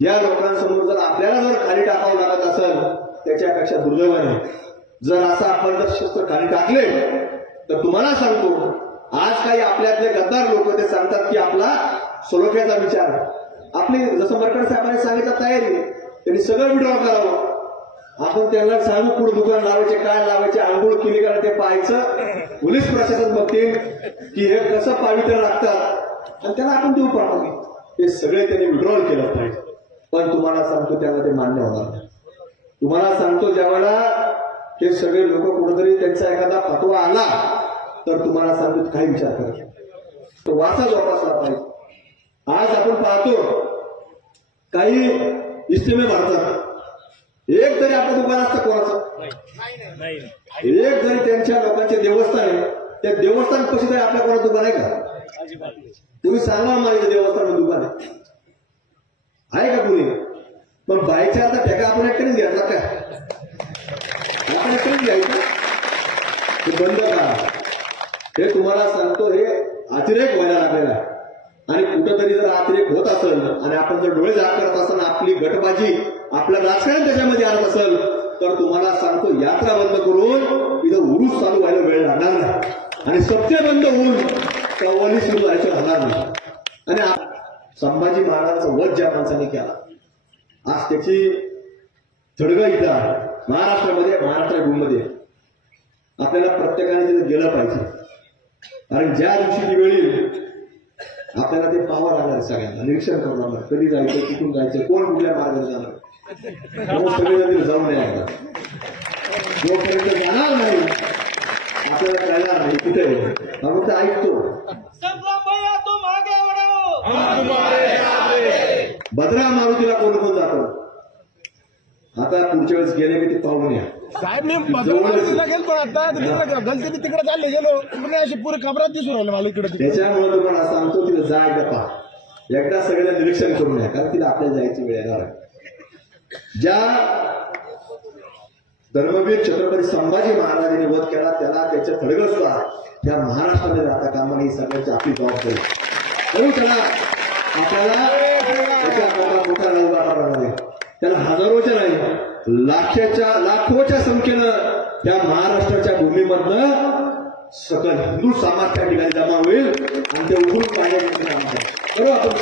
या लोकांसमोर जर आपल्याला जर खाली टाकावं लागत असेल त्याच्यापेक्षा दुर्दैवाने जर असं आपण जर शस्त्र खाली टाकले तर तुम्हाला सांगतो आज काही आपल्यातले गद्दार लोक ते सांगतात की आपला सलोख्याचा विचार आपली जसं मरकड साहेबांनी सांगितलं तयारी त्यांनी सगळं विड्रॉ करावं. आपण त्यांना सांगू कुठं दुकान लावायचे काय लावायचे आंघोळ केली का ते पाहायचं पोलीस प्रशासन बघतील की हे कसं पावित्र्य लागतात आणि त्याला आपण देऊ पाठवतो. हे सगळे त्यांनी विड्रॉल केलं पाहिजे. पण तुम्हाला सांगतो त्यांना ते मान्य होणार नाही. तुम्हाला सांगतो ज्यावेळेला हे सगळे लोक कुठेतरी त्यांचा एखादा फतवा आला तर तुम्हाला सांगतो काही विचार करा तो वाचा जोपासला पाहिजे. आज आपण पाहतो काही इस्टिमे भरतात एक तरी आपलं दुकान असतं कोणाचं एक जरी त्यांच्या लोकांचे देवस्थान आहे त्या देवस्थान कशी तरी आपल्या कोणाचं दुकान आहे का? तुम्ही सांगा माझ्या देवस्थान दुकान आहे का कुणी? पण बाईकच्या आता ठेका आपण एकट्यानेच घ्यायचा काय? आपण एकट्यानेच घ्यायचं हे बंद करा. हे तुम्हाला सांगतो हे अतिरेक व्हायला लागलेला आहे. आणि कुठंतरी जर अतिरेक होत असेल आणि आपण जर डोळे झाक करत असताना आपली गटबाजी आपलं राजकारण त्याच्यामध्ये आणत असेल तर तुम्हाला सांगतो यात्रा बंद करून इथं उरूस चालू व्हायला वेळ लागणार नाही आणि सत्य बंद होऊन कव्वाली सुरू व्हायचं राहणार नाही. आणि संभाजी महाराजांचा वध ज्या माणसाने केला आज त्याची थडगा इथं आहे महाराष्ट्रामध्ये महाराष्ट्रामध्ये आपल्याला प्रत्येकाने तिथे गेलं पाहिजे. कारण ज्या दिवशी ती वेळी आपल्याला ते पाहावं लागणार सगळ्यांना निरीक्षण करावं लागणार कधी जायचं कुठून जायचं कोण कुठल्या मार्गाने जाणार सगळे जाऊन येणार जोपर्यंत जाणार नाही आपल्याला कळणार नाही कुठे आपण ते ऐकतो भद्रा मारुतीला कोण कोण जातो. आता पुढच्या वेळेस गेले की ते पाहून या साहेब मी गेलो गेलो आता गलती तिकडे चालले गेलो अशी पुरी खबरात दिसून राहिलं मला इकडे. त्याच्यामुळे तुम्हाला सांगतो तिथे जा एकदा पहा एकदा सगळ्यांना निरीक्षण करून या कारण तिला आपल्याला जायची वेळ येणार आहे. ज्या धर्मवीर छत्रपती संभाजी महाराजांनी वध केला त्याला त्याच्या थडगस्वा त्या महाराष्ट्रामध्ये जाता कामा ही सगळ्यांची आपली जबाबदारी म्हणून त्याला आपल्याला त्याच्या मोठा लवकर त्याला हजारोच्या नाही लाखोच्या संख्येनं त्या महाराष्ट्राच्या भूमीमधनं सकल हिंदू समाज त्या ठिकाणी जमा होईल आणि ते उघडून पाहिजे बरोबर आपण